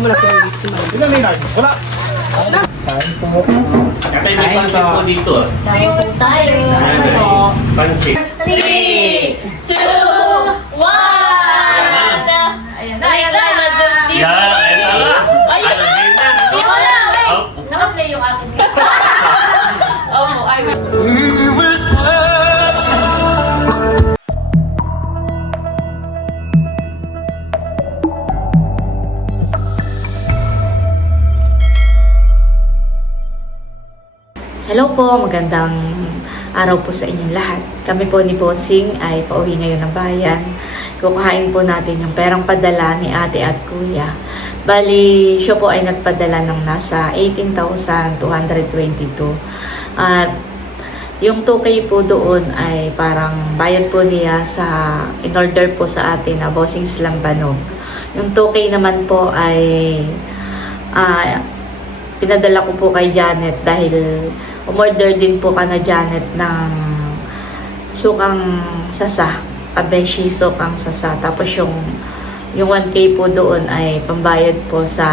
mo na sinulit. Ilan may nag? Wala. Kain po. Katay may pansit po dito. Tayo tayo. Pansit. 3, 2, 1. Ayan na, ayan na. Yan, ayun na. Ayun na. Di ko na, wait. Naka-play yung aking. Opo, I will. Hello po, magandang araw po sa inyong lahat. Kami po ni Bossing ay pauwi ngayon ng bayan. Kukuhain po natin yung perang padala ni ate at kuya. Bali, siya po ay nagpadala ng nasa 18,222. At yung 2K po doon ay parang bayad po niya sa in-order po sa atin na Bossing Slambanog. Yung 2K naman po ay pinadala ko po kay Janet dahil umorder din po ka na Janet ng sukang sasa, kabeshi sukang sasa. Tapos yung 1K po doon ay pambayad po sa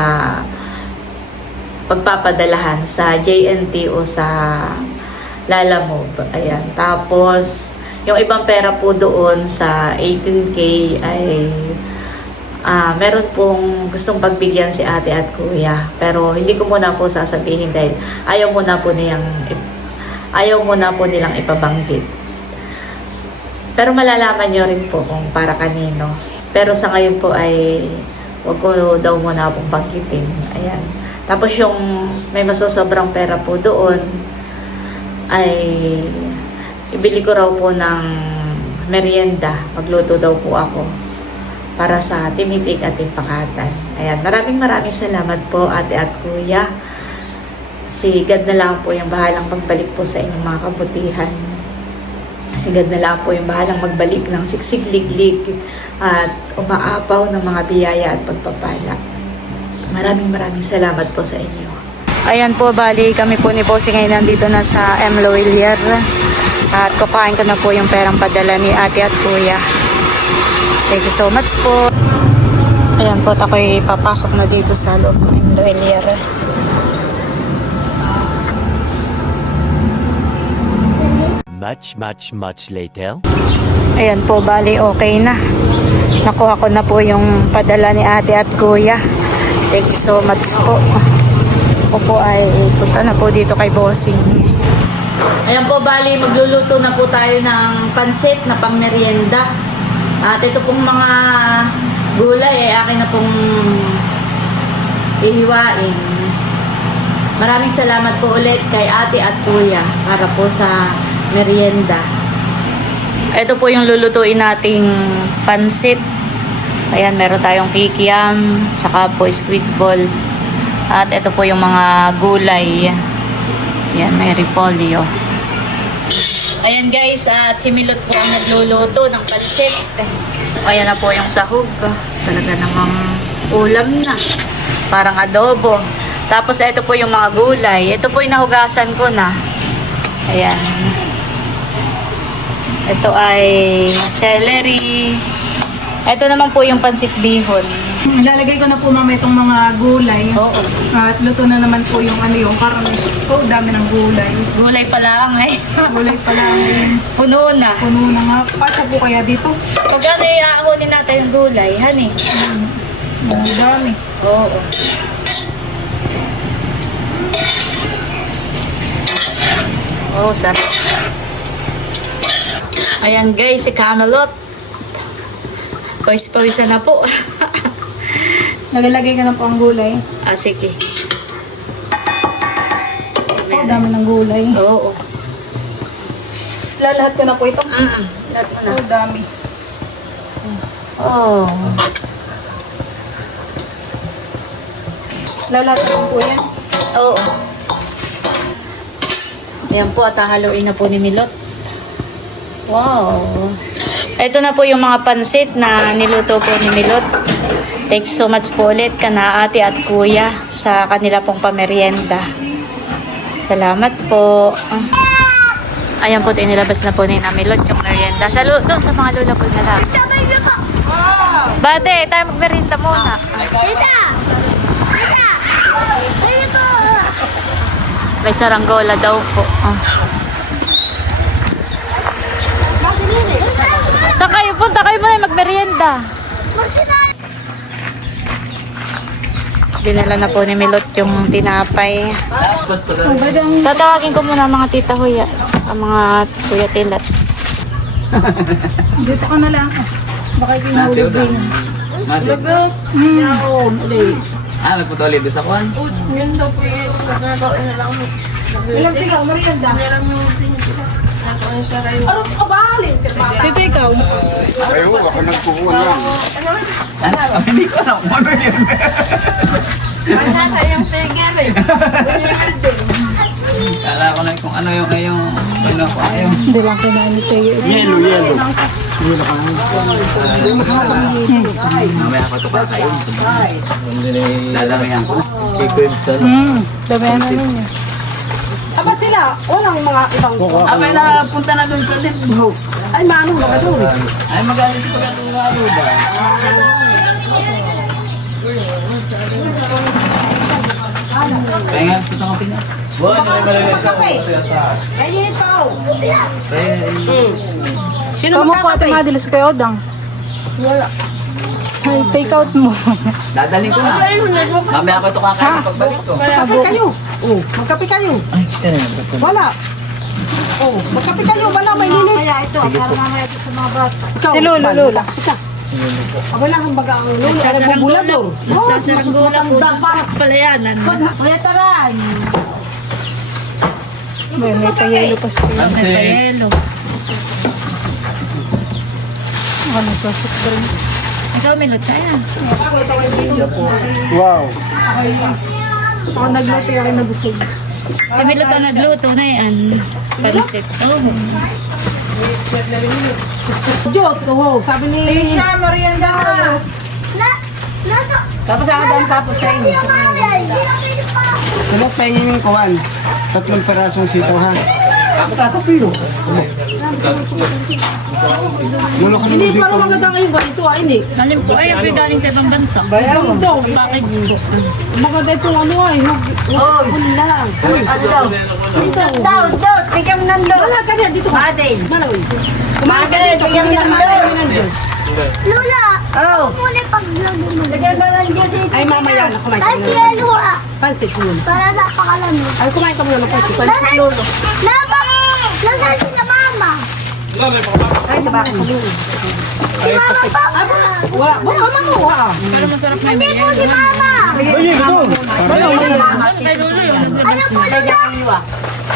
pagpapadalahan sa JNT o sa Lalamove. Ayan. Tapos yung ibang pera po doon sa 18K ay meron pong gustong pagbigyan si ate at kuya. Pero hindi ko muna po sasabihin dahil ayaw muna po nilang ipabanggit. Pero malalaman nyo rin po kung para kanino. Pero sa ngayon po ay wag ko daw muna pong banggitin. Ayan. Tapos yung may masosobrang pera po doon ay ibili ko raw po ng merienda. Magluto daw po ako para sa Timitig at Timpakatan. Ayan, maraming salamat po ate at kuya. Si God na lang po yung bahalang pagbalik po sa inyong mga kabutihan. Si God na lang po yung bahalang magbalik ng siksik-liglig at umaapaw ng mga biyaya at pagpapala. Maraming salamat po sa inyo. Ayan po, bali kami po ni Bossing ngayon nandito na sa M. Loelier. At kukain ko na po yung perang padala ni ate at kuya. Thank you so much po. Ayan po, ako'y papasok na dito sa loob ng Loelier. Much later. Ayan po, bali okay na. Nakuha ko na po yung padala ni ate at kuya. Thank you so much po. Ako po ay punta na po dito kay Bossing. Ayan po, bali magluluto na po tayo ng pansit na pang merienda. At ito pong mga gulay ay akin na pong ihiwain. Maraming salamat po ulit kay ate at kuya para po sa merienda. Ito po yung lulutuin nating pansit. Ayan, meron tayong kikiam, tsaka po squid balls. At ito po yung mga gulay. Ayan, may repolyo. Ayan guys, at si Milot po ang nagluluto ng pansit. Ayan na po yung sahog. Talaga namang ulam na. Parang adobo. Tapos ito po yung mga gulay. Ito po yung nahugasan ko na. Ayan. Ito ay celery. Ito naman po yung pansit bihon. Ilalagay ko na po mama itong mga gulay. Oo. At luto na naman po yung yung karne. Oh, dami ng gulay. Gulay pa lang eh. Gulay pala ngayon. Puno na. Puno na nga. Pasya po kaya dito. Pagkano iaahonin natin yung gulay, honey? Ang dami. Oo. Oh, sarap. Ayan guys, si Camelot. Pawis-pawisan na po. Nagalagay ka na po ang gulay. Sige. Oh, dami ng gulay. Oo. Lalahat ko na po ito. Lahat mo na. Oh, dami. Oh. Lalahat ko po yan. Oo. Ayan po, at hahaluin na po ni Milot. Wow. Ito na po yung mga pansit na niluto po ni Milot. Thank you so much po ulit kana ate at kuya sa kanila pong pamerienda. Salamat po. Ayan po, inilabas na po ni Milot yung merienda. Doon sa mga lola po na lang. Bate, tayo magmerienda muna. Tita! May saranggola daw po. Ah. Saan kayo? Punta kayo muna magmerienda. Dinala na po ni Milot yung tinapay. Tatawagin ko muna mga tita Huya. Ang mga Kuya Tilat. Dito ka na lang. Baka kinahulog din. Lagok. Nagputuli doon sa kwan? Yun daw po yung nagkakaroon na lang. Ilang sigaw, merienda. Ano ka ba? Tito, ikaw. Ayaw, ako nagkukuha lang. Hindi ko alam kung ano yun. Wala sayang tiger eh. Kala ko na kung ano yung ano ko ayaw. Hindi lang kinain sa'yo. Yellow, yellow. Mamaya pa ito pa kayo. Dadamihan ko. Dami na ninyo. Aba sila, walang mga ibang Abay na punta na doon sa Limbo. ay manong mga doon. Ay magaling ko na doon nga ba? Kaya nga, gusto ko pinya. Buwan, may malalim sa Ay, init pa ako. Sino Kamu po ate madilis kayo, Odang? Wala. Ay, take out mo. Dadaling ko na. Mamaya pa ito kakain pagbalik ko. Magkape kayo. Oh, magkape kayo. Wala. Oh, magkape kayo. Wala, may init. Kaya ito, para mamaya ito sa mga bata. Si Lolo, Lola. Aba lang ang baga ang lulo. Ang bubulador. Sasaranggola po. Pala yan. Kuya Taran. May payelo pa sa kayo. Payelo. Ano sa soft drinks? Ikaw, Milot, kaya. Wow. Ako nagluto ako nabusog. Si Milot ang nagluto na yan. Pansit. Oh. Diyot, oh, sabi ni... Tisha, merienda. Tapos ako doon tapos sa inyo. Ano pa yun yung kuwan? 3 perasong sitaw ha? Mulo ka Hindi, parang maganda ngayong ganito ah, hindi. Nalim po. Ay, apoy galing sa ibang bansa. Bayaw daw. Package. Maganda itong ano ay. Oh, lang. Daw, tigam nandun. Wala kasi dito ka. Madin. Manoy. Kumain ka dito. Kumain ka dito. Lula! Oh. Muna pag-vlog mo. Lagyan na lang dyan si Ay, mamaya na. Kumain ka Ay, muna. yelo ah. Pansit muna. Para napakalamig. Ay, kumain ka muna ng pansit. Pansit si Lolo. Nasaan sila mama? Ay, diba ka sa Lolo? Si mama po. Wala. Wala ka makuha. Hindi po si mama. Ay, ito! Ano po, Lula?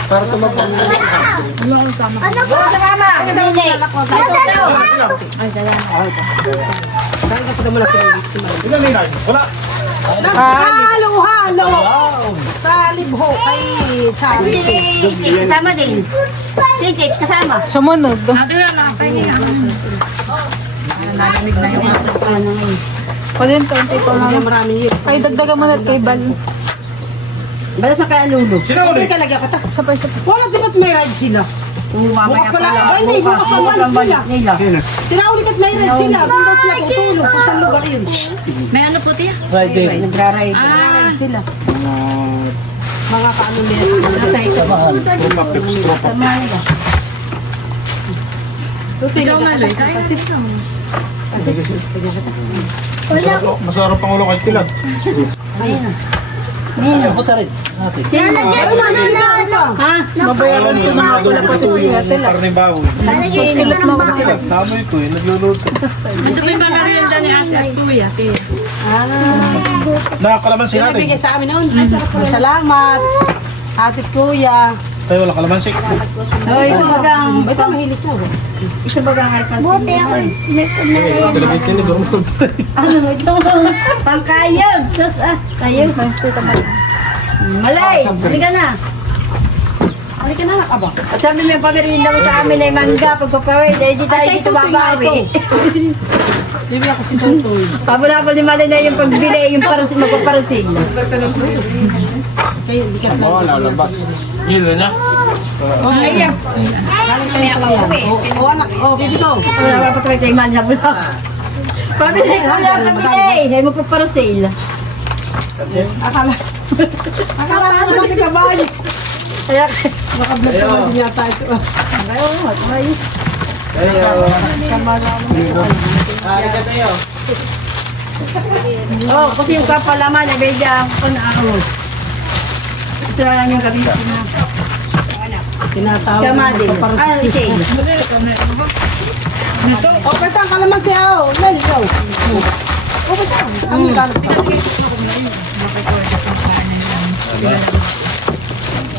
Para tumapang. Ano po? Hindi. Nasaan si mama? Saan ka muna si Lolo? Ilan may nine? Wala! Halo, halo. Sa libho kay Sari. Kasama din. Sige, kasama. Sumunod. O din, 20 pa Kaya lang. marami yun. Ay, dagdagan mo na kay Bal. Bala sa kaya Lolo. Sino ulit? Hindi ka nagkakatak. Sabay sa Wala, di ba't may ride sila? Bukas pala. Ay, hindi. Bukas pala sila. Sino? Sinaulit at may ride sila. Doon daw sila tutulog kung saan lugar yun. May ano po, tiya? Friday. Nagra-ride. Nagra-ride sila. Mga kaano nila sa mga tatay. Tropa, pips, tropa. Tutoy na maloy. Kasi Masarap ang ulo kay Tilag. Lalagyan mo na lang ito. mabayaran ko na nga pala pati si Ate La. Karne bawon. Lalagyan mo na ng bawang. Tilag, tama ito eh. Nagluluto. Ito po yung merienda ni ate at kuya. Nakakalamansi yun ang natin. bigay sa amin noon. Salamat. Atit kuya. Tayo wala kalamansi. Ito mahilis na. Buti ako. Kalamansi ni Dormon. Pangkayag. Sus ah. Kayag. Malay. Halika na. Halika na, aba. At sabi may pamerinda mo sa amin ay mangga. Pagpapawid. Eh di tayo Ay, dito Tutoy nga babawi. Bibili ako si Tutoy. Pabula-pula ni Malay na yung pagbili. Yung parasin. Magpaparasin. Kaya hindi ka Oo, nalabas. Yelo na. O anak, o bibi ko. Wala pa tayo tayo man na bula. Pabili ko na pabili. Ay magpaparasin. Akala mo lang kabayo. Kaya, makablog naman din yata ito. Ay. Oh, kasi yung kapalaman, nabigyan ko na ako. Ito na lang yung gabi na. Tinatawag. Kamadi. Ah, okay. Oh, patang kalaman siya. Oh, lali ko. Oh, patang. Ang gano'n pa.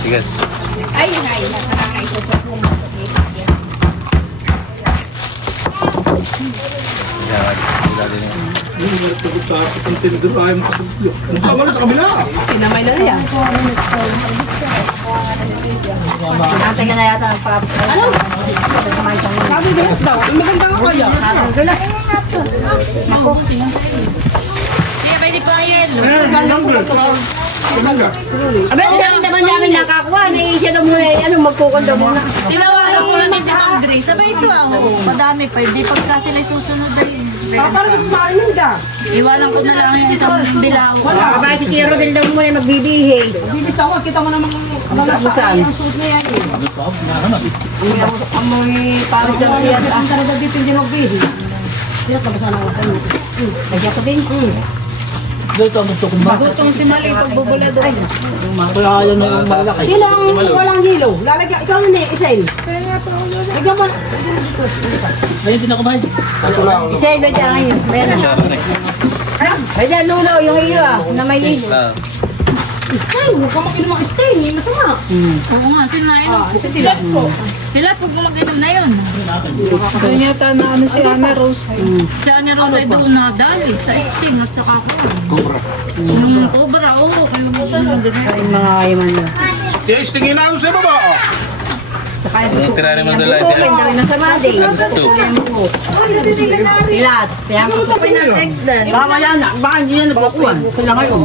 Sige. Pinamay na yan. Natin ka na yata ang pap. Ano? Sabi guys daw. Maganda nga kayo. Gala. Siya, pwede pa yan. Abay, ang naman namin nakakuha. Naisya na muna. Ano, magkukundo muna. Tilawagan ko lang din si Ma'am Dre. Sabay ito madami pa. Hindi pagka sila susunod din. Parang gusto makinig ka. Iwanan ko na lang yung isang bilaw. Wala. Abay, si Tiro din daw muna magbibihi. Bibis ako. Kita mo namang malasahan. Ang suit niya yan. Amoy parang gano'n yan. Ang talaga dito hindi magbihi. Sila kabasa na ako. Kaya ko din. Magutong si Mali pagbubula doon. Kaya ayaw na yung malaki. Sino ang walang hilo? Lalagyan. Ikaw yun eh. Isail. Lagyan mo. Ayun, din ako bahid. Isail ba dyan ngayon? Meron. Ay dyan, Lulo. Yung hilo na may hilo. Stay, huwag ka mag-inom ang stay. Hindi masama. Oo nga, sila na yun. Sila po. Sila pag mag-inom na yun. Doon yata na ano si Ana Rose. Siya niya raw ay doon na dali sa sting at saka ko. Cobra, oo. Ay, mga kaiman nyo. Tingin na ako sa baba. Tira naman doon lang siya. Gawin na sa Monday. Ilat. Kaya ko pa pinag-segdan. Baka wala na. Baka hindi na nabukuhan. Kailangan ngayon.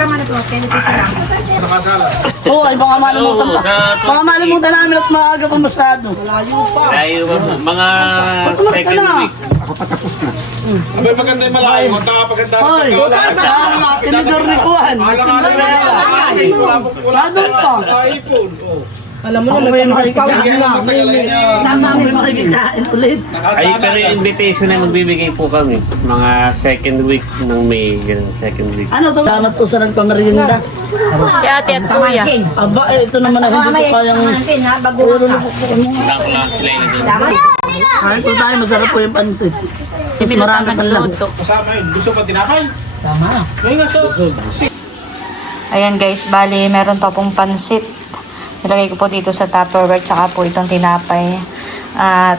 Tama na po. Kaya nito siya lang. Nakasala. Oo, ay baka malumutan pa. Baka malumutan namin at maaga pa masyado. Layo ba po? Mga second week. Abay maganda yung malayo. Maganda paganda. Hoy, sinidor ni Kuhan. Alam mo na, may makikipawin na. Tama, may makikitain ulit. Ay, pero yung invitation na magbibigay po kami. Mga second week ng May. Ganun, second week. Ano to? Salamat po sa nagpamerienda. Si ate at kuya. Aba, ito naman ako hindi ko kayang... Wala ko lang sila yun. Ay, po tayo, masarap po yung pansit. Si Milot ang nagluto. Kasama yun. Gusto pa tinapay? Tama. Ngayon nga so. Ayan guys, bali meron pa pong pansit. Nilagay ko po dito sa Tupperware tsaka po itong tinapay. At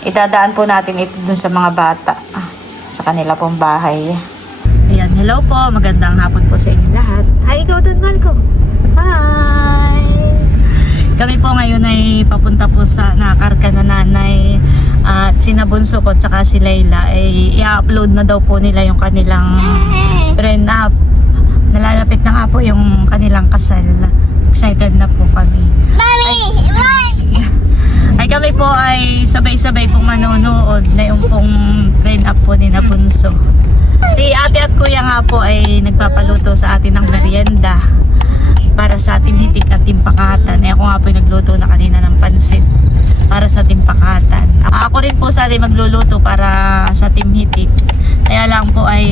idadaan po natin ito dun sa mga bata sa kanila pong bahay. Ayan, hello po. Magandang hapon po sa inyo lahat. Hi, ikaw dun, Malco. Hi! Kami po ngayon ay papunta po sa nakarka na nanay at sinabunso ko tsaka si Layla ay i-upload na daw po nila yung kanilang prenup. Nalalapit na nga po yung kanilang kasal. Excited na po kami. Ay kami po ay sabay-sabay pong manonood na yung pong prenup po ni Nabunso. Si ate at kuya nga po ay nagpapaluto sa atin ng merienda para sa Team Hitik at Team Pakatan. Ako nga po ay nagluto na kanina ng pansit para sa Team Pakatan. Ako rin po sa atin magluluto para sa Team Hitik. Kaya lang po ay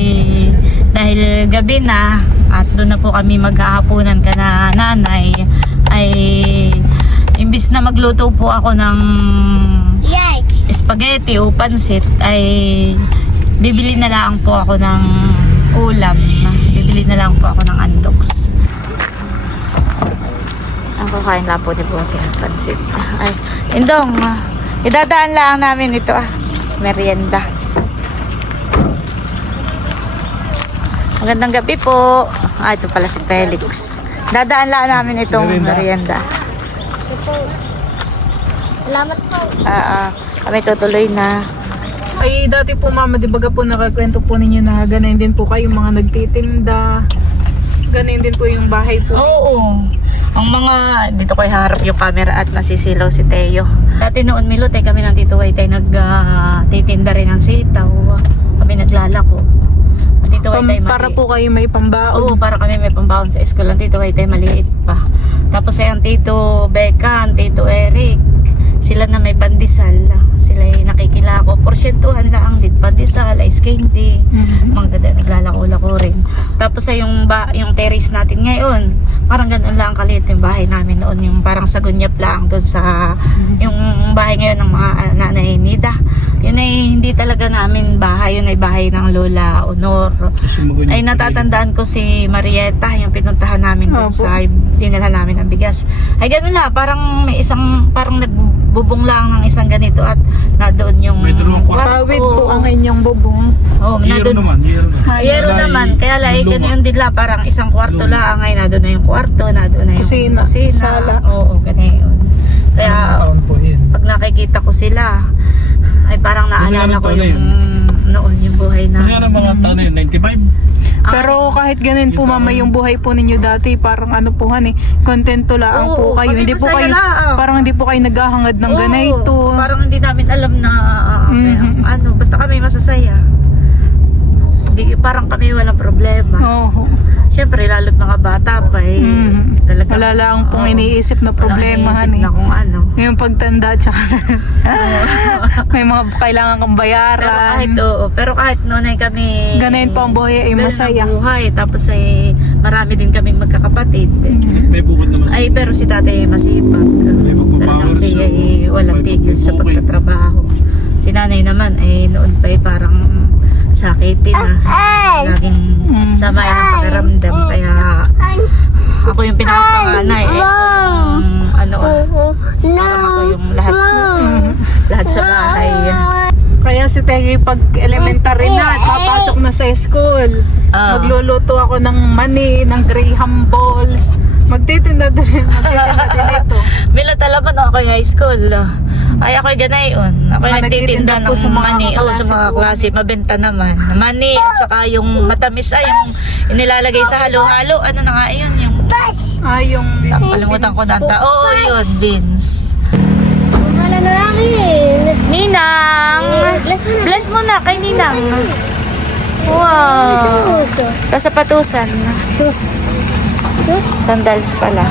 dahil gabi na at doon na po kami maghahapunan ka na nanay ay imbis na magluto po ako ng spaghetti o pansit ay bibili na lang po ako ng ulam. Bibili na lang po ako ng andoks. Ang kakain lang po din po kasi ng pansit. Ay, Indong, idadaan lang namin ito merienda. Magandang gabi po. Ito pala si Felix. Dadaan lang namin itong merienda. Salamat po. Kami tutuloy na. Ay, dati po mama, di baga po nakakwento po ninyo na ganun din po kayo mga nagtitinda. Ganun din po yung bahay po. Oo. Ang mga, dito ko iharap yung camera at nasisilaw si Teo. Dati noon Milot kami ng Tito White ay nagtitinda rin ng sitaw. Kami naglalako. At Tito Waytay Para maliit. po kayo may pambaon. Oo, para kami may pambaon sa school. Ang Tito Waytay maliit pa. Tapos ay ang Tito Becca, ang Tito Eric, sila na may pandesal. Sila ay nakikilako. Porsyentuhan lang din. Pandesal, ice candy. Mga ganda, naglalako-lako rin. Tapos ay yung terrace natin ngayon. Parang ganun lang kalit yung bahay namin noon. Yung parang sa gunyap lang doon sa yung bahay ngayon ng mga nanay Nida. Yun ay hindi talaga namin bahay. Yun ay bahay ng Lola Honor. Ay natatandaan ko si Marieta, yung pinuntahan namin doon Opo. sa dinala namin ng bigas. Ay ganun na, parang may isang, parang nagbubong lang ng isang ganito at na doon yung May dalawang Tawid po ang inyong bubong. Oh, na Yero doon. naman, yero na. Yero naman, kaya lang ganun din lang, parang isang kwarto lang ay na doon na yung kwarto, na doon na yung Kusina, sala. Oo, ganun. Kaya Taon po yun. pag nakikita ko sila, ay parang naalala ko Kasi anong yung noon yung buhay na. Kasi ano mga taon na yun, 95? Pero kahit ganun po mama yung buhay po ninyo dati, parang ano po han kontento lang po Oo, kayo. kami Hindi po masaya kayo, lang. parang hindi po kayo naghahangad ng Oo, ganito. parang hindi namin alam na Mhm. ano, basta kami masasaya. Hindi, parang kami walang problema. Oo. Siyempre, lalo't mga bata pa eh. Mhm. Talagang, Wala lang pong oo, iniisip na problema walang han iniisip na kung ano. Yung pagtanda tsaka may mga kailangan kang bayaran. Pero kahit noon ay kami Ganayin po ang buhay ay ganun masaya. ang buhay. Tapos ay marami din kaming magkakapatid. May bukod naman. Ay pero si tatay ay masipag. May Talagang magpapawal siya siya. ay walang May tigil sa okay. pagtatrabaho. Si nanay naman ay noon pa ay parang sakitin na. Laging sama ng pakiramdam. Kaya ako yung pinakapanganay. Ako yung ano, parang ako yung lahat sa bahay. Kaya si Teggy pag elementary na at papasok na sa school, magluluto ako ng mani, ng graham balls. Magtitinda din ito. Bila talaman ako yung high school. Ay ako'y ganayon. Ako'y Mga nagtitinda nagtitinda po ng sa mga mani. Oo, sa kaklase mga po. klase. Mabenta naman. Mani at saka yung matamis ay yung inilalagay sa halo-halo. Ano na nga yun? Yung Yung nakalimutan ko na. beans po. Oo, yun. Beans. Wala na namin. Ninang! Bless mo na kay Ninang. Wow! Sa sapatusan. Sus. Sandals pala.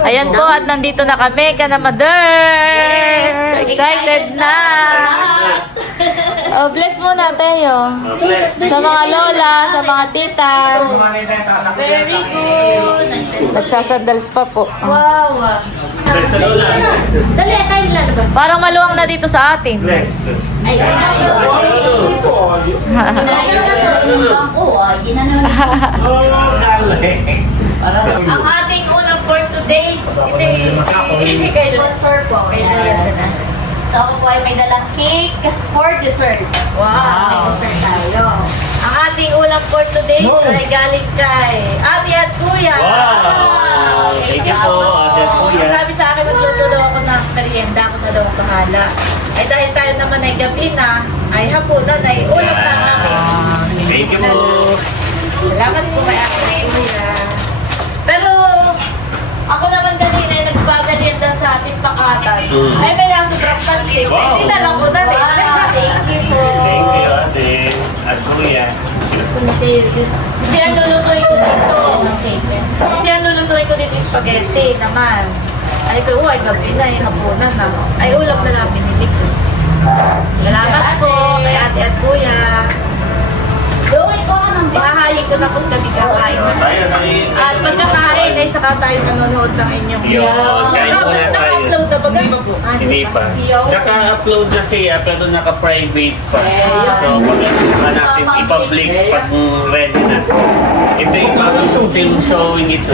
Ayan po, at nandito na kami, ka na mother! Excited na! Oh, bless mo na tayo. Sa mga lola, sa mga tita. Very good. Nagsasandals pa po. Wow. Bless sa lola. Bless. Dali, kayo lalabas. Parang maluwang na dito sa atin. Bless. Ay, Ang ating unang for today's sponsor po. So ako po ay may dalang cake for dessert. Wow! May dessert tayo. Ang ating ulam for today's ay galing kay ate at kuya. Wow! Thank you po, ate at kuya. Sabi sa akin, magluto daw ako ng merienda, ako na daw ang bahala. Ay dahil tayo naman ay gabi na, ay hapunan, ay ulam na ang aking. Thank you po. Salamat po kay ate at kuya. Pero ako naman kanina ay nagpapamerienda sa ating pakatan. Ay may sobrang pansin. Wow. Hindi na lang ko na rin. Thank you po. Thank you, ate at kuya. Kasi ang lulutuin ko dito. Kasi ang lulutuin ko dito yung spaghetti naman. Ay ko, ay gabi na, ay hapunan na. Ay ulam na lang binili ko. Salamat po kay ate at kuya. Gawin ko ako ng Pahahayin ko na po kami kakain. Tayo na At pagkakain ay saka tayo nanonood ng inyong Yun, kain muna tayo. Naka-upload na ba? Hindi pa. Naka-upload na siya pero naka-private pa. So, pag natin i-public pag ready na. Ito yung bagong film show nito.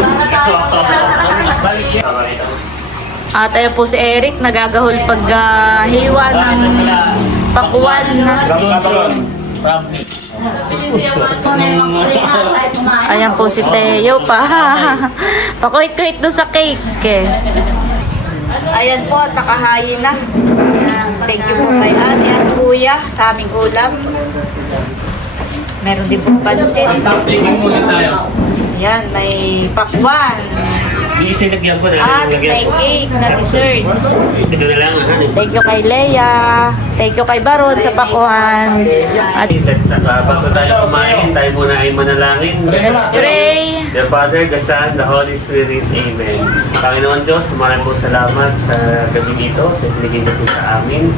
Balik niya. At ayun po si Eric, nagagahol paghiwa ng pakuan. Ayan po si Teo pa. Pakuit-kuit doon sa cake. Ayan po, at nakahayin na. Thank you po kay ate at kuya sa aming ulam. Meron din po pansit. Tingin muna tayo. Ayan, may pakwan. Isinagyan ko na. At Nilagyan may ko. cake na dessert. Ito na lang, ha? Thank you kay Leia. Thank you kay Barod sa pakuhan. At Bago tayo kumain, tayo muna ay manalangin. let's pray. The Father, the Son, the Holy Spirit. Amen. Panginoon Diyos, maraming po salamat sa gabi dito, sa pinigay na po sa amin.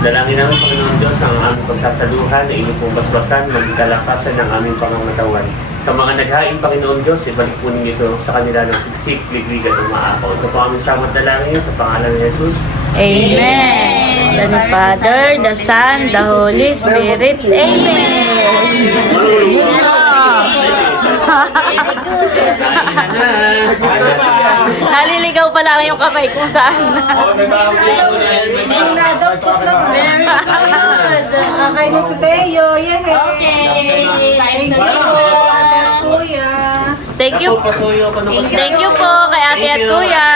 Dalangin namin, Panginoon Diyos, ang aming pagsasaluhan, na inyong pong basbasan, maging kalakasan ng aming pangangatawan. Sa mga naghain, Panginoon Diyos, ibalik po ninyo ito sa kanila ng siksik, liglig at umaapaw. Ito po aming samot dalangin sa pangalan ni Jesus. Amen. The Father, the Son, the Holy Spirit. Amen. Naliligaw pa lang yung kamay kung saan. Very good. Okay na si Teo. Yay! Thank you, Ate at Kuya. Thank you. Thank you po kay ate at kuya.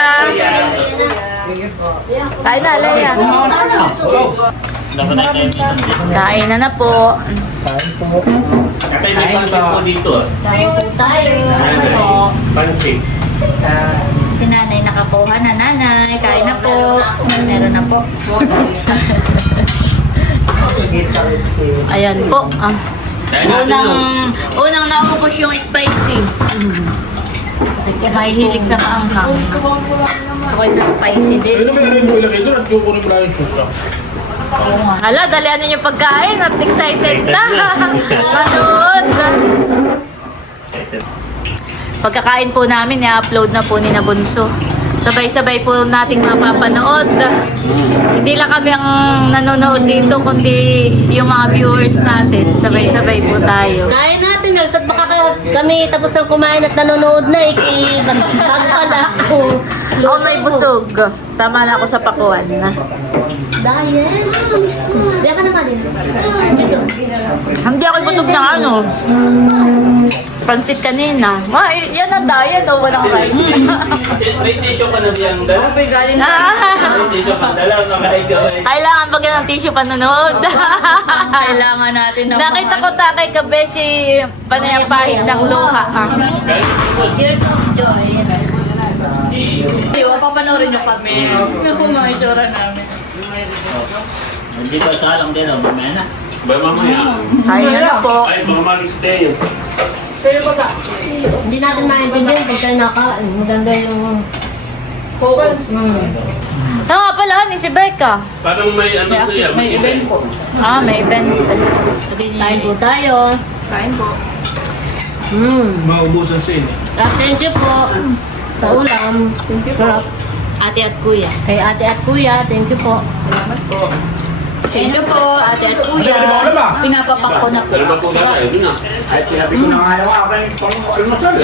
Kain na, Leia. Kain na po. Tatay, may pansit po dito. Pansit. Si nanay nakakuha na nanay. Kain na po. Meron na po. Ayan po. Unang Unang naubos yung spicy. Mahihilig sa maanghang. Ako sa spicy din. Ano may rin mo ilagay doon at kukunin mo lang yung susa? Hala, dalian ninyo pagkain at excited na. Manood. Pagkakain po namin, i-upload na po ni na Bunso. Sabay-sabay po nating mapapanood. Hindi lang kami ang nanonood dito, kundi yung mga viewers natin. Sabay-sabay po tayo. Kain natin, Nels. At baka kami tapos ng kumain at nanonood na. Bago pala ako. Ako may busog. Tama na ako sa pakuan. Dahil. Diyan ka naman din. Hindi ako busog ng ano. Pansit kanina. Yan ang diet o walang kain. May tissue ka na diyan, dala? May tissue ka, dala. Kailangan bagyan ng tissue panonood. Kailangan natin ng Nakita ko takay kabeshi panayapahid ng luha. Years of joy. Ayaw, papanorin niyo kami. Naku, mga itsura namin. Hindi ko salang din, mamaya na. Ba mamaya? Kaya na po. Ay, mamalik tayo. Hindi natin maintindihan pagka nakain. Maganda yung focus. Tama pala ni si Becca. Parang may ano to yan. May event po. May event. Kain po tayo. Kain po. Maubusan sa inyo. Thank you po. Sa ulam. Sarap. Ate at kuya. Kay ate at kuya, thank you po. Thank you po, ate at kuya. Pinapapak ko na po. Dalawa po ba tayo? Yun na. Ay, sinabi ko na nga yung akin pang almasal.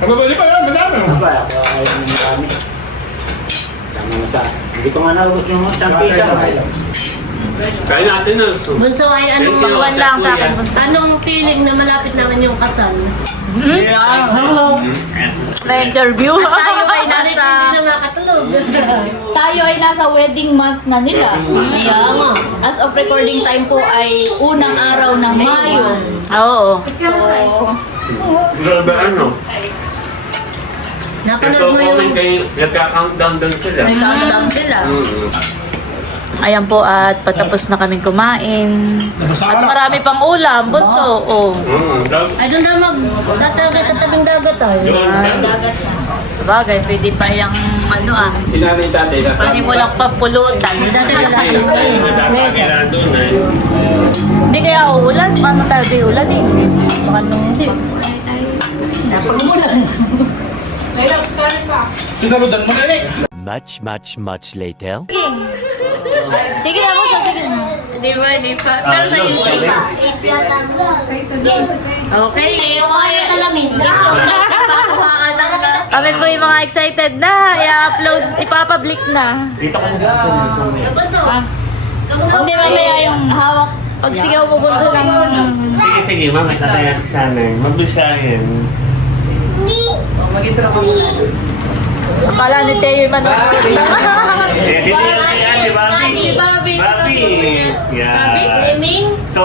Nababali pa yan, madami. Marami. Tama na sa. Hindi ko nga naubos yung tampisa. Kain natin na. Bunso ay anong Thank you, Pakuan lang sa akin. anong feeling na malapit naman yung kasal? May interview. Tayo ay nasa Hindi na makatulog. tayo ay nasa wedding month na nila. Kaya as of recording time po ay unang araw ng Mayo. Oo. Grabe ano. Napanood Ito mo po yung may kayo. Nagka-countdown doon sila. May countdown sila. Ayan po at patapos na kaming kumain. At marami pang ulam. Bunso. Oh. ay doon na magtatagat at tabing dagat tayo. Dagat na. Sabagay, pwede pa yung ano Sinanay tatay na Pwede mo lang papulutan. Hindi kaya uulan. Paano tayo di ulan eh? Baka nung hindi. Napag-umulan. Sinaludan mo na eh. Much later. Sige na, Musa. Sige na. Di ba, di pa. Pero sa YouTube. Okay. Ayaw ko kayo salamin. Kami po yung mga excited na. I-upload, ipapublic na. Dito ka sa Hindi mamaya yung hawak. Pag sigaw mo bunso lang. Sige, sige, ma'am. May tatay natin sana. Mabilisahin. Akala ni Teo yung manood. Dito yan si Bobby. Bobby. Yeah. So,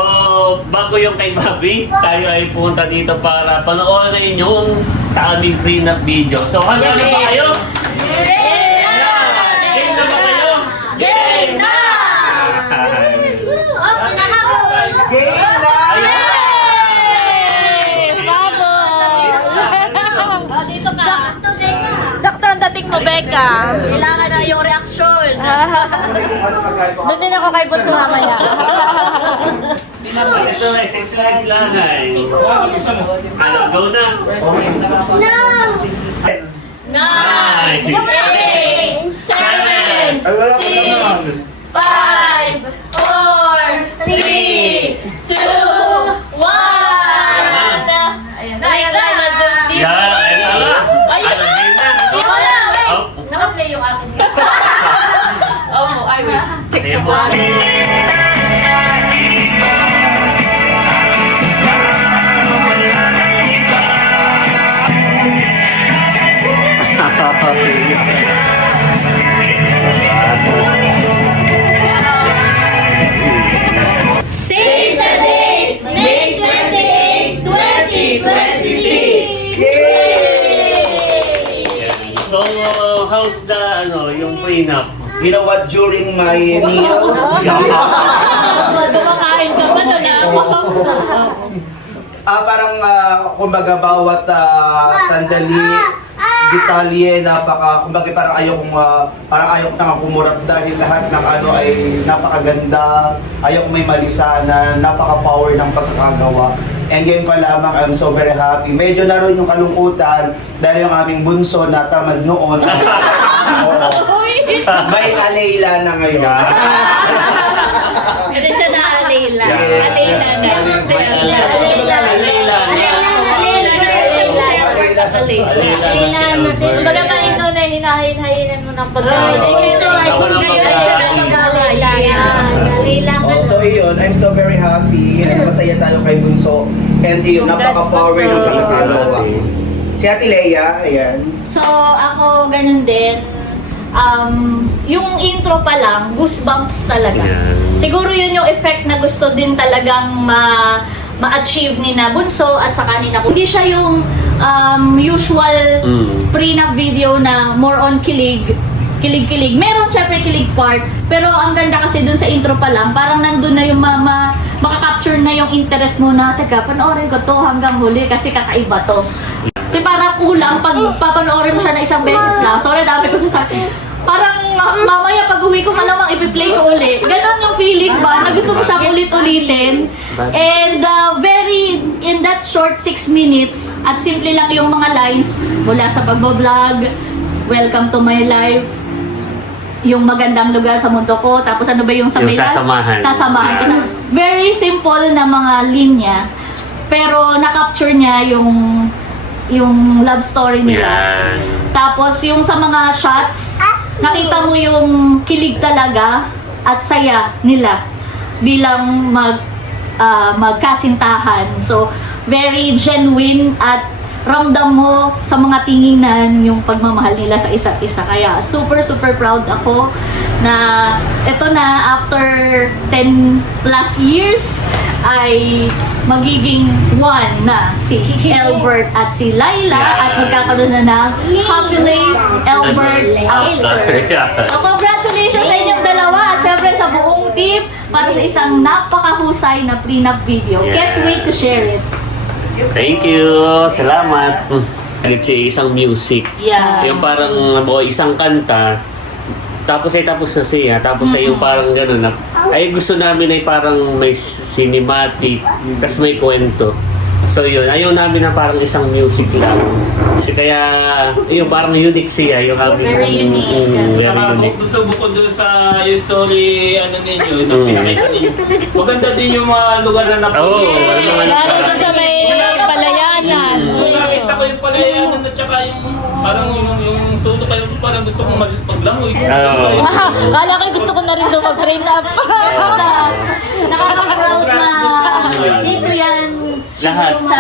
bago yung kay Bobby, tayo ay pumunta dito para panoorin yung sa aming prenup video. So, handa na ba kayo? Game na ba kayo? Game na! Oh, dito ka. Sakto ang dating mo, Becca. Kailangan na yung reaksyon. Doon din ako kay Bunso mamaya. Ito ay 6 minutes lang ay. Ano, go na. 9, 8, 7, 6, 5, 4, 3, 2, 1. Ayan na. Yan, Ayan na. Ayun na. Naka-play yung akin. Opo, I will. Ayan mo. Save the date! May 28, 2026! So, how's the, yung prenup? You know what, during my meals, Kumakain ka ba doon parang kumbaga bawat sandali, detalye, kumbaga parang ayaw ko nang kumurap dahil lahat ng ay napakaganda, ayaw ko may malisanan, napaka-power ng pagkakagawa. And ngayon pa lamang, I'm so very happy. Medyo naroon yung kalungkutan dahil yung aming bunso na tamad noon. Oo. May alayla na ngayon. Kasi siya na Alayla. Yes. Alayla na. Kumbaga pa ito na hinahin-hayinan mo ng pagkain. So yun, I'm so very happy. Masaya tayo kay Bunso. And yun, napaka-power ng pagkakagawa. Si Ate Leia, ayan. So, ako ganun din. Yung intro pa lang, goosebumps talaga. Siguro yun yung effect na gusto din talagang ma-achieve ni na Bunso at saka ni na. Hindi siya yung usual prenup video na more on kilig-kilig. Meron syempre kilig part, pero ang ganda kasi dun sa intro pa lang, parang nandun na yung makaka-capture na yung interest mo na, teka, panoorin ko to hanggang huli kasi kakaiba to. Kasi parang kulang pag papanoorin mo siya na isang beses lang. Sorry, dami ko sa parang mamaya pag uwi ko malamang ipi-play ko ulit. Ganon yung feeling ba na gusto mo siyang ulit-ulitin. And very, in that short 6 minutes, at simple lang yung mga lines mula sa pagbo-vlog, welcome to my life, yung magandang lugar sa mundo ko, tapos ano ba yung sa Yung may last? sasamahan. Sasamahan ko na. Very simple na mga linya, pero na-capture niya yung love story nila. Yan. Tapos yung sa mga shots, nakita mo yung kilig talaga at saya nila bilang magkasintahan. So, very genuine at ramdam mo sa mga tinginan yung pagmamahal nila sa isa't isa. Kaya super proud ako na ito na after 10 plus years ay magiging one na si Albert at si Laila at magkakaroon na ng Happily Albert After. So congratulations sa inyong dalawa at syempre sa buong team para sa isang napakahusay na prenup video. Can't wait to share it. Thank you. Salamat. Kasi isang music. Yeah. Yung parang isang kanta, tapos na siya, tapos ay yung parang gano'n na, ay gusto namin ay parang may cinematic, tapos may kwento. So yun, ayaw namin na parang isang music lang. Kasi kaya, yun parang unique siya. Yung Very unique. Very unique. Gusto bukod doon sa yung story, ninyo, yung pinakita ninyo. Maganda din yung mga lugar na Oo, Lalo sa may palayanan. Nakita ko yung palayanan at saka yung parang yung solo kayo parang gusto kong maglangoy. Kala ko gusto ko na rin doon mag-train up. Nakaka-proud na dito yan Lahat. sa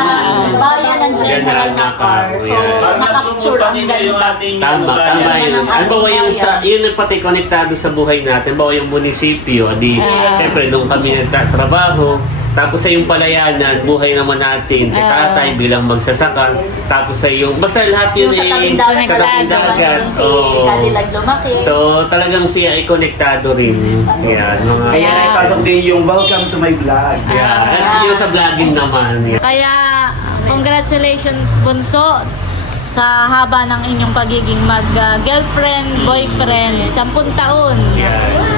bayan ng General Nakar. So, nakapture ang ganda. Tama yun. Ano ba yung yun ang pati konektado sa buhay natin, ba yung munisipyo, di, siyempre nung kami nagtatrabaho, Tapos sa yung palayanan, buhay naman natin si tatay bilang magsasaka. Tapos sa yung, basta lahat yun Yung sa tabing dagat, sa tabing dagat. si Cadillac lumaki. So talagang siya ay konektado rin. Yan, mga... Kaya naipasok din yung welcome to my vlog. Yan, at yung sa vlogging naman. Yan. Kaya, congratulations, Bunso, sa haba ng inyong pagiging mag-girlfriend, boyfriend, 10 taon.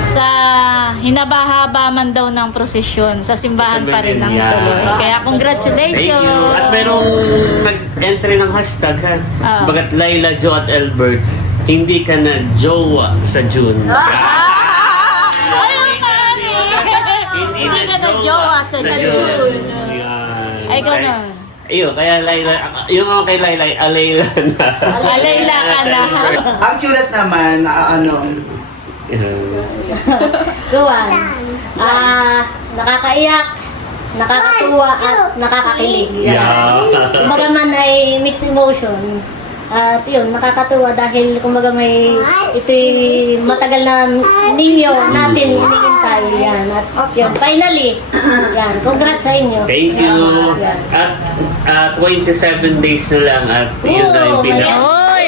Sa hinaba-haba man daw ng prosesyon, sa simbahan pa rin ang Yeah. tuloy. Kaya Thank congratulations! you. At merong nag-entry ng hashtag ha. Bagat Laila, Jo at Albert, hindi ka na jowa sa June. Ayun pa Hindi Hindi ka na jowa sa June. Yan. Ay, gano'n. Ayun, kaya Laila, yung mga kay Laila, Alayla na. Alayla ka na. Ang chulas naman, Luwan. Nakakaiyak, nakakatuwa at nakakakilig. Yeah. Kumbaga man ay mixed emotion. At yun, nakakatuwa dahil kumbaga may ito'y matagal na ninyo natin hinihintay. Yan. At yun, finally, yan, congrats sa inyo. Thank you. Yan. At 27 days na lang at yun na yung pinaka. Oy,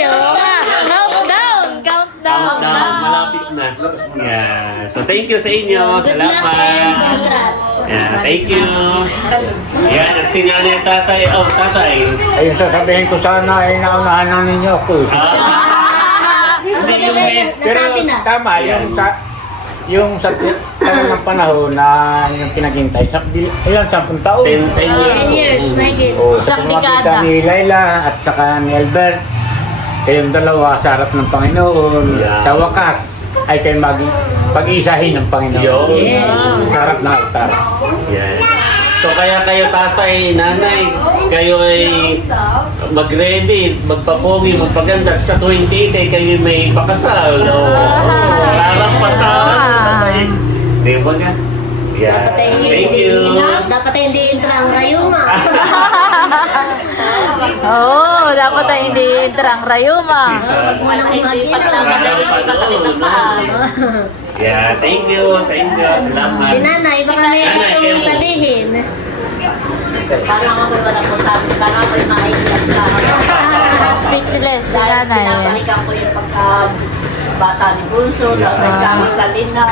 countdown! Countdown, malapit na. Yeah. So thank you sa inyo. Good luck and Salamat. congrats. Yeah, thank you. Yan, at sinanay tatay. Oh, tatay. Ayun, sasabihin ko sana ay naunahan na ninyo ako. Hindi yung may... Pero Nasabi na. tama, yung sa ng panahon na yung pinaghintay, ilan, 10 taon. 10 years. 10 years, Nigel. O, Isang sa pamamagitan dekada. ni Laila at saka ni Albert, kayong dalawa sa harap ng Panginoon, Yeah. sa wakas, ay kayo pag-iisahin ng Panginoon. Yes. Sa harap ng altar. Yan. So kaya kayo tatay, nanay, kayo ay mag-ready, magpapogi, magpaganda. At sa 28 ay kayo may pakasal. Lalampasan. Di ba nga? Yeah. Thank you. Dapat ay hindi intra ang rayuma. Oo, dapat ay hindi entrang rayuma. Walang hindi paglaban na hindi masakit ang paa. Yeah, thank you sa inyo. Salamat. Si nanay, baka may Nanay, gusto kayo mong po. sabihin. Parang ako wala po sabi, parang ako yung maiiyak ka. Speechless si Dahil nanay. pinabalikan ko yung pagka-bata ni Bunso, daw nagkamasalina.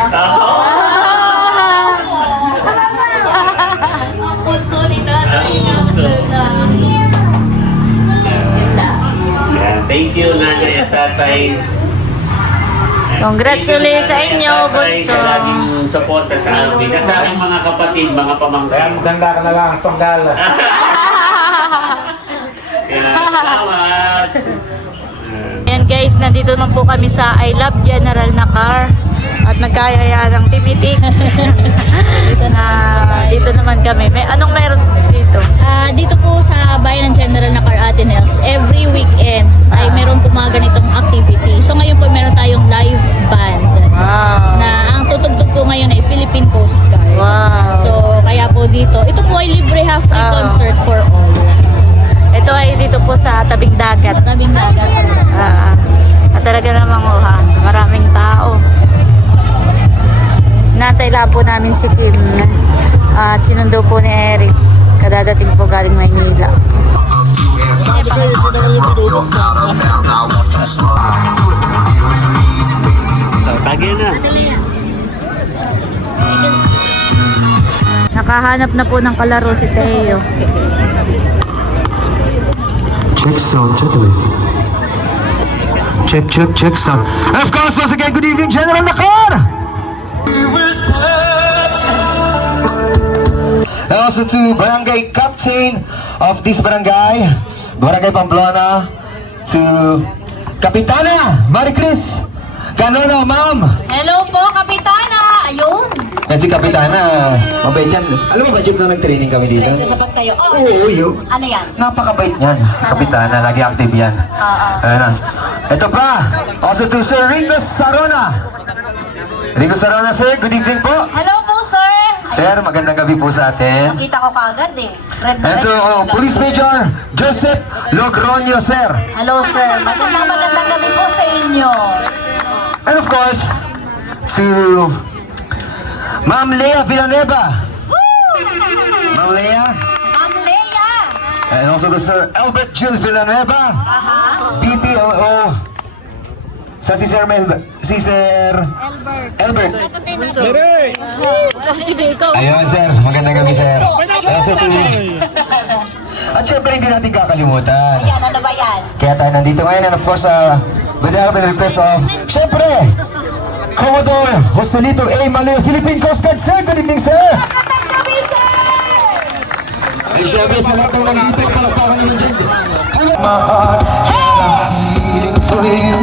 Puso ni nanay. Yeah, thank you, nanay at tatay. Congratulations sa inyo, Bunso. Sa laging suporta sa amin. At sa aking mga kapatid, mga Kaya pamangkin. maganda ka na lang ang panggala. Salamat. Ayan guys, nandito naman po kami sa I Love General na car at nagkayayaan ng timitik. Dito naman kami. Anong meron dito? Dito po sa bayan ng General na Car Atenels, every weekend ay meron po mga ganitong activity. So ngayon po meron tayong live band Wow. na ang tutugtog po ngayon ay Philippine Coast Guard. Wow. So kaya po dito, ito po ay libre half-free concert for all. Ito ay dito po sa tabing dagat. Tabing dagat. At talaga namang maraming tao. Nantay lang po namin si Kim. At sinundo po ni Eric. Kadadating po galing Maynila. Tagay na. Nakahanap na po ng kalaro si Teo. Check sound, check it. Check sound. And of course, once again, good evening, General Nakar! And also to Barangay Captain of this barangay, Barangay Pamplona, to Kapitana Maricris Canono, ma'am! Hello po, Kapitana! Ayun! Yan si Kapitana, mabait yan. Alam mo ba, Jeep, na nag-training kami dito? Sa pagtayo. Oo, yun. Ano yan? Napakabait niyan, Kapitana. Lagi active yan. Ayan na. Ito pa. Also to Sir Rico Sarona. Rico Sarona, sir. Good evening po. Hello po, sir! Sir, magandang gabi po sa atin. Kita ko kaagad eh. Red na And to Police Major Joseph Logroño, sir. Hello, sir. Magandang gabi po sa inyo. And of course, to Ma'am Lea Villanueva. Also to Sir Albert Jules Villanueva, PPOO. Sa si Sir Albert. Ayun, sir. Magandang gabi, sir. Also to... At syempre, hindi natin kakalimutan. Yan, ano ba yan? Kaya tayo nandito ngayon, and of course, with the help and request of, syempre, Commodore Joselito A. Maleo, Philippine Coast Guard, sir. Good evening, sir. Ay, syempre, sa lahat ng nandito, palakpakan naman dyan. My heart, feeling for you,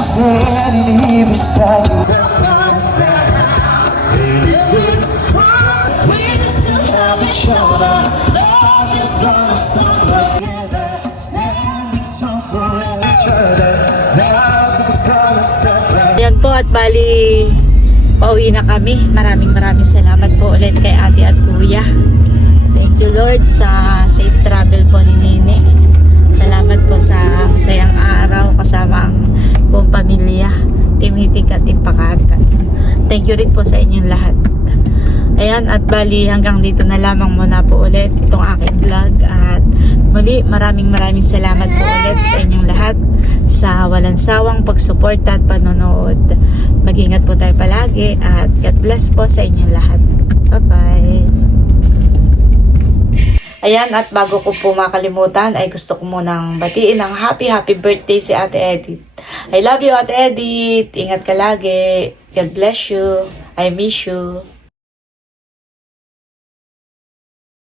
standing beside you. We still have each other, nothing's gonna stop us together, standing strong for each other, nothing's gonna stop us. Ayan po at bali, pauwi na kami. Maraming salamat po ulit kay ate at kuya. Thank you Lord sa safe travel po ni Nene. Salamat po sa masayang araw kasama ang buong pamilya, Team Hitik at Team Pakatan. Thank you rin po sa inyong lahat. Ayan, at bali hanggang dito na lamang muna po ulit itong aking vlog. At muli, maraming salamat po ulit sa inyong lahat sa walang sawang pagsuporta at panonood. Mag-ingat po tayo palagi at God bless po sa inyong lahat. Bye-bye! Ayan, at bago ko po makalimutan ay gusto ko munang batiin ng happy birthday si Ate Edith. I love you, Ate Edith. Ingat ka lagi. God bless you. I miss you.